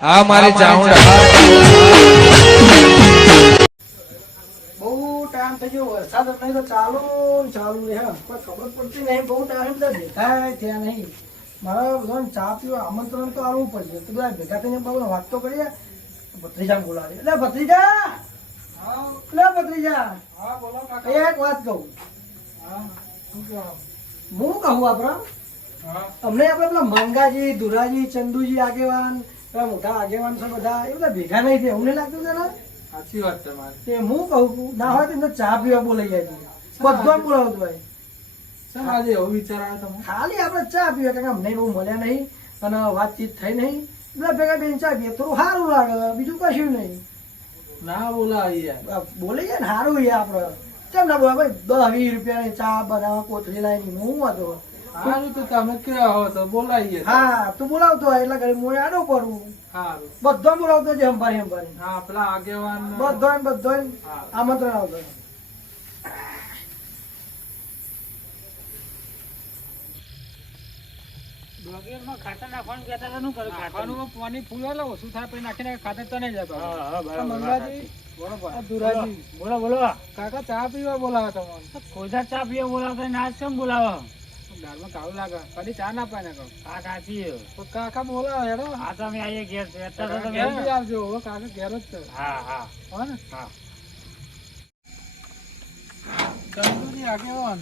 હા મારી ચાઉંડા બહુ ટાઈમ થઈ ગયો વરસાદ નહીં તો ચાલુ ચાલુ રહે પણ ખબર પડતી નહીં બહુ ટાઈમ બધા દેખાય ત્યાં નહીં. મારા બધાને ચા પીવા આમંત્રણ તો આવવું પડશે. તો બધા ભેગા થઈને બહુ વાત તો કરીએ. ભત્રીજા! બોલાવે એટલે ભત્રીજા! એટલે ભત્રીજા એક વાત કહું. હું કહું? આપણા? તમને આપણે પેલા મંગાજી ધુરાજી ચંદુજી આગેવાન મોટા આગેવાન છો બધા એ બધા ભેગા નહીં થયા. એવું નહીં લાગતું તને સાચી વાત તમારી. તે હું કહું છું ના હોય તો એમને ચા પીવા બોલાઈ જાય બધો બોલાવતો હોય. શા આજે એવું વિચાર આવ્યો તમે ખાલી આપણે ચા પીવા કારણ કે અમને બહુ મળ્યા નહીં અને વાતચીત થઈ નહીં. બધા ભેગા બેન ચા પીએ. થોડું સારું લાગે બીજું કશું નહીં. ના બોલાવી યાર. બોલી જાય ને સારું છે આપણે. કેમ ના બોલા ભાઈ દસ વીસ રૂપિયાની ચા બનાવવા કોથળી લાવીને હું હતો સારું તો તમે કેવા હો તો બોલાવીએ. હા તું બોલાવતો હોય એટલે ઘરે હું આડો કરું. સારું બધો બોલાવતો છે હંભારી હંભારી હા પેલા આગેવાન બધો બધો આમંત્રણ આવતો કાકા ચા પીવા બોલાવે તમને કોઈદા ચા પીવા બોલાવતા નાચ કેમ બોલાવો? દાળમાં કાળું લાગે. કદી ચા ના પાય ને કહું. આ કાચી તો કાકા બોલાવે હેડો. આ તમે આવીએ ઘેર બેઠા તો તમે આવજો. હવે કાકા ઘેર જ છે. હા હા. હો ને? હા. ચંદુજી આગેવાન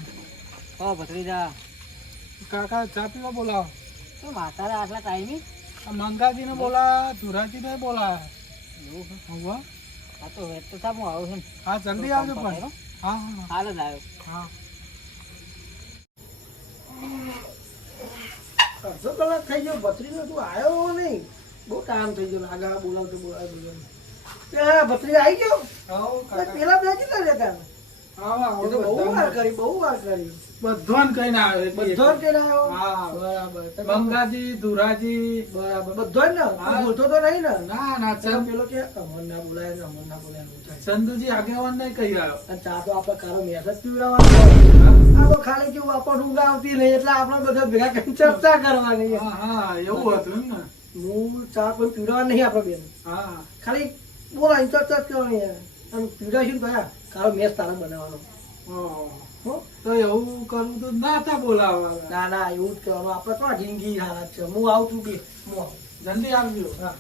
ઓ ભત્રીજા. કાકા ચા પીવા બોલાવો. તો માતારા આટલા ટાઈમે? આ મંગાજીને બોલા બોલા હવે આ તો વેટ તો આવું છું હા જલ્દી આવજો પણ. હા હા હાલ જ આવ્યો હા. અડધો કલાક થઈ ગયો ભત્રીજો તું આવ્યો નહીં. બહુ ટાઈમ થઈ ગયો આગળ બોલાવતો બોલાવતો બોલાવતો. ભત્રીજા આવી ગયો? પેલા બે કેટલા રહેતા? મંગાજી ધુરાજી બરાબર. બધો ને? બોલતો તો નહીં ને? ના ના પેલો કે અમર ના બોલાય ને અમર ના બોલાય. ચંદુજી આગેવાન નહીં કહી આવ્યો. ચા તો આપડે કારો મેસ જ પીવડાવવાનો આ તો ખાલી કેવું આપણને ઊંઘ આવતી નહીં એટલે આપણે બધા ભેગા કરીને ચર્ચા કરવાની હા એવું હતું ને. હું ચા કોઈ પીવડાવવા નહીં આપણે બેન. હા. ખાલી બોલાય ચર્ચા જ કરવાની. અને પીવડાવીશું ને કારો મેસ તારે બનાવવાનો. તો એવું કરવું તો ના તા બોલાવવા ના ના એવું જ કહેવાનું. આપણે તો જિંદગી હાલત છે. હું આવું છું હું આવું. જલ્દી આવજો. હા.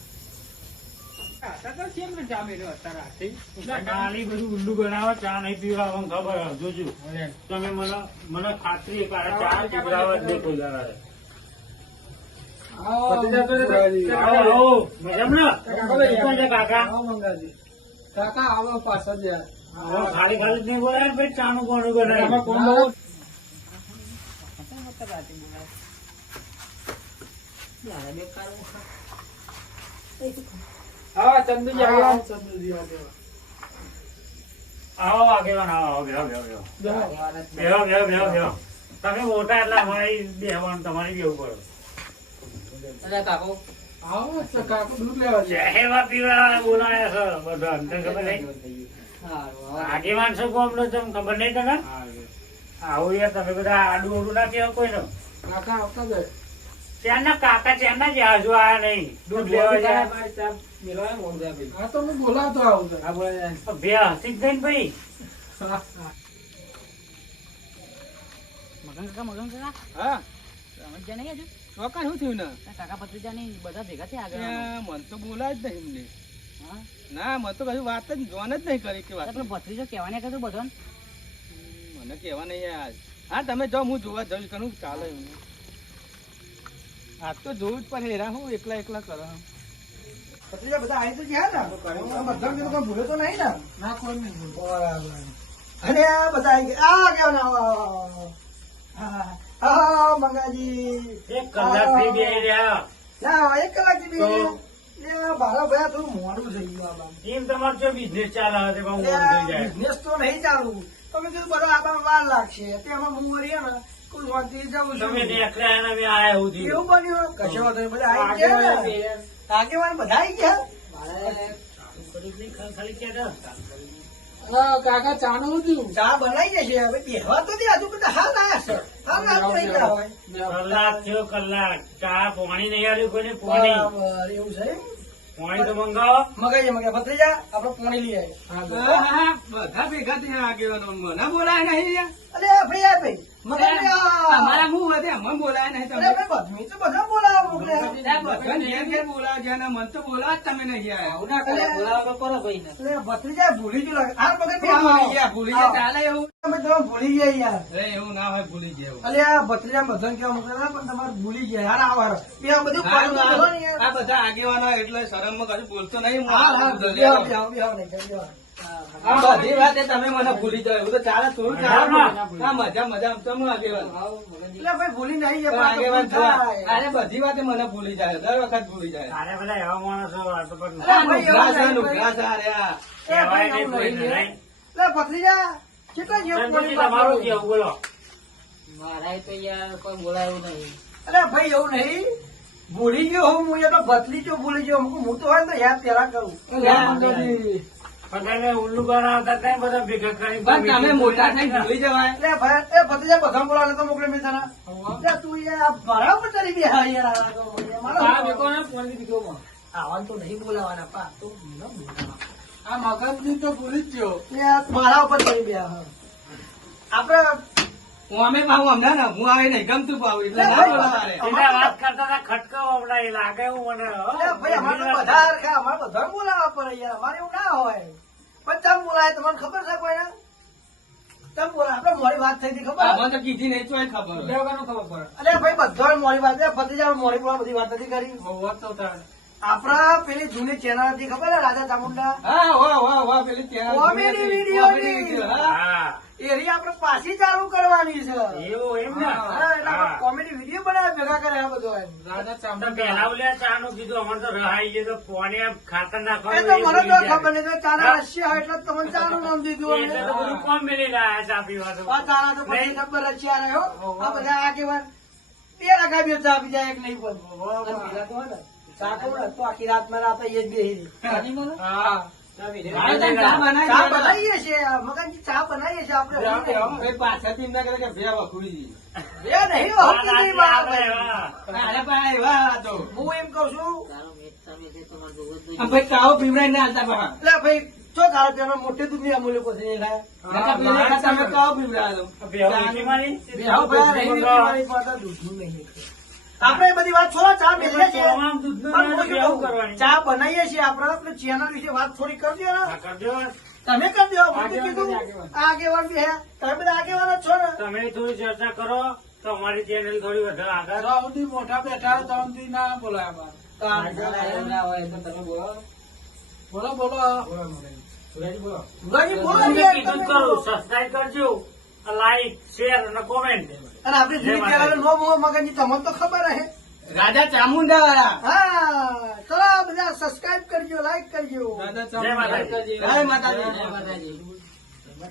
કાકા આવો. પાછળ ખાલી ખાલી નહીં બોલાય ભાઈ ચાનું કોનું બનાય કોણ બોલે? હા ચંદુજી આગેવાન ચંદુજી આગેવાન આવો આગેવાન આવો આવો બેહો બેહો બેહો બેહો બેહો બેહો બેહો. તમે મોટા એટલે અમારી બેહવાનું તમારે બેહવું પડે. કાકો. આવો કાકો દૂધ લેવા ચહેવા પીવા બોલાયા છે બધા. ખબર નહીં? સારું આગેવાન શું કોમ નો તમને ખબર નહીં તને આવું યાર તમે બધા આડું ઓડું ના કહેવા કોઈ નો કાકા આવતા જાય ત્યાંના કાકા ત્યાંના જ હજુ આયા નહીં. દૂધ લેવા જાય? હા તો હું બોલાવતો આવું છું. બે હસી જ ગઈ ને ભાઈ. હા, હા. મગન કાકા મગન કાકા. હા. સમજ્યા નહીં હજુ? કાકા શું થયું ને? કાકા ભત્રીજા નહીં બધા ભેગા થયા આગળ. મન તો બોલાય જ નહીં એમને. હા ના મને તો કશું વાત જ જોન જ નહીં કરી કે વાત. ભત્રીજો કહેવાને કીધું બધો મને કહેવા નહીં યાર. હા તમે જાઓ હું જોવા જઈશ કરું ચાલે આજ આ તો જોવું જ પડે હેરા હું એકલા એકલા કરો. ભત્રીજા બધા આવી તો ગયા ને? બધા તો કોઈ ભૂલ્યો તો નહીં ને? ના કોઈ નહીં બરાબર. અને આ બધા આવી ગયા. આ કેવા ના. હા હા મંગાજી. એક કલાકથી બે રહ્યા. ના એક કલાકથી તો? ભાડા ભાઈ થોડું મોડું થઈ ગયું આ બામ. એમ તમારે જો બિઝનેસ ચાલે છે બહુ મોડું થઈ જાય? બિઝનેસ તો નહીં ચાલુ. તમે કીધું બધા આમાં વાર લાગશે. તેમાં હું મરીએ ને કોઈ શાંતિ જવું છું. તમે નીકળ્યા અને અમે આયા એવું એવું બન્યું કશો વાંધો બધા આવી ગયા આગેવાન બધા આવી ગયા? ખાલી કહેતા હા કાકા ચાનું હતું. ચા બનાવી જશે. હવે બેહવા તો હજુ બધા હાલ છે. કલાક થયો કલાક. ચા પાણી નહીં આવ્યું કોઈને? પાણી. એવું છે? પાણી તો મંગાવો મગાઈએ મગાઈએ ભત્રીજા આપડે પોણી લઈ આવીએ. હા, હા, બધા ભેગા થયા આગેવાનો મને બોલાય નહીં અરે ભાઈ આ ભાઈ મગાઈ અમારા વધે અમને બોલાય નહીં તમે. તો બધા બોલાવો મોકલે ઘેર ઘેર બોલાવે છે અને તો બોલાવા જ તમે નહીં આયા. અલે ભત્રીજા ભૂલી ગયો લાગે. આ ભૂલી ગયા, ભૂલી ગયા, ચાલે એવું? તમે તમે ભૂલી ગયા યાર. અરે એવું ના હોય ભૂલી ગયા. અલે આ ભત્રીજા બધાને કેવા પણ તમારે ભૂલી ગયા. યાર આવો હારો. બધું આ બધા આગેવાનો એટલે શરમમાં કશું બોલતો નહીં આ બધું વાત તમે મને ભૂલી જાવ એવું તો ચાલે થોડું હા મજા મજા તમે આગેવાન. એટલે ભાઈ ભૂલી નહીં આગેવાન. અરે બધી વાતે મને ભૂલી જાય દર વખત ભૂલી જાય. તારે બધા એવા માણસો આ તો પણ અરે ભાઈ, એવું નુકરા અરે. નહીં. એટલે ભત્રીજા, કેટલા જેવું તમારું કેવું બોલો? મારા તો યાર કોઈ બોલાયું નહીં. અરે ભાઈ એવું નહીં. ભૂલી ગયો હું હું તો ભત્રી ગયો ભૂલી ગયો. હું હું તો હોય તો યાદ પેલા કરું મંગાજી. ઉલ્લુ બનાવતા કઈ બધા ભેગા કરી તમે મોટા થઈને ભૂલી જવાય. એટલે ભાઈ એ ભત્રીજા બધા બોલાવે તો મોકલે મેં એટલે તું યાર આ મારા ઉપર ચડી બે હા યાર આવા તો નહીં બોલાવાના પા તો. આ મગજની તો ભૂલી જ ગયો. યાર, મારા ઉપર ચડી બે હા આપડે હું અમે પાહું હમણાં ને હું આવે નહીં ગમતું પાહું એટલે ના બોલાવા એટલે વાત કરતા હતા ખટકાવો હમણાં એ લાગે એવું મને ભાઈ અમારે બધા હરખા, અમારે બધા બોલાવવા પડે યાર અમારે એવું ના હોય. પણ બોલાય તમને ખબર છે કોઈને? મોડી વાત થઈ હતી ખબર? આમાં તો કીધી નહીં તોય ખબર. અરે ભાઈ બધા મોડી વાત છે ભત્રીજા મોડી બોલા બધી વાત નથી કરી. આપડા પેલી જૂની ચેનલ હતી ખબર રાજા ચામુંડા? હા વાહ વાહ વાહ પેલી ત્યાં Comedy video એરી આપણે પાછી ચાલુ કરવાની છે. એવું એમ ને? કોમેડી વીડિયો બનાવ્યા ભેગા કર્યા બધો એમ. તો પેલા ઓલે કીધું અમારે તો રહાઈ ગયું તો પોણે ખાતર એ નાખવાનું તો એ મને તો ખબર નહીં ચાના રશિયા હોય એટલે તમને ચાનું નામ દીધું એટલે બધું કોમ મેલી લાયા ચા પીવા તો. આ ચાના તો પછી નહીં? રશિયા રહ્યો. આ બધા આગેવાન. બે રખા બે ચા પી જાય એક નહીં પણ ચા ને તો આખી રાતમાં આપણે એ જ બેહી હા. ચા ચા. બનાવીએ છીએ મગનજી ચા બનાવીએ છીએ આપણે એવું નહીં. ભાઈ પાછળથી એમ ના કરે કે બે વખુડી બે નહીં. હા. કઉ છું ભાઈ કાવો પીવડાઈ ના હાલતા પાહા. એટલે ભાઈ જો તારો પેલો મોટે દૂધની અમૂલ્ય કરતા તમે કાવો પીવડાવો. બેહો મીઠી મારી? બેહો ભાઈ, નહીં આપણે એ બધી વાત છોડો ચા મેલીએ છીએ. ચા બનાવીએ છીએ આપણે ચેનલ વિશે વાત થોડી કરજો ને. કરજો. તમે કરી દો. મેં તો આગેવાન કીધું આગેવાન. બી હે. તમે બધા આગેવાન જ છો ને. તમે થોડી ચર્ચા કરો તો અમારી ચેનલ થોડી વધારે આગળ. મોટા બેઠા તો ના બોલાય તમે બોલો. બોલો બોલો. સુરેશ બોલો. ભુરાજી બોલો. તમે કરું. સબસ્ક્રાઇબ કરજો. લાઈક શેર અને કોમેન્ટ અને આપણે ચેનલ માતાજી. નો મોહ મગનજી તમને તો ખબર હે. રાજા ચામુંડા વાળા. હા ચલો બધા સબસ્ક્રાઇબ કરજો લાઈક કરજો. રાજા ચામુંડા. જય માતાજી જય માતાજી.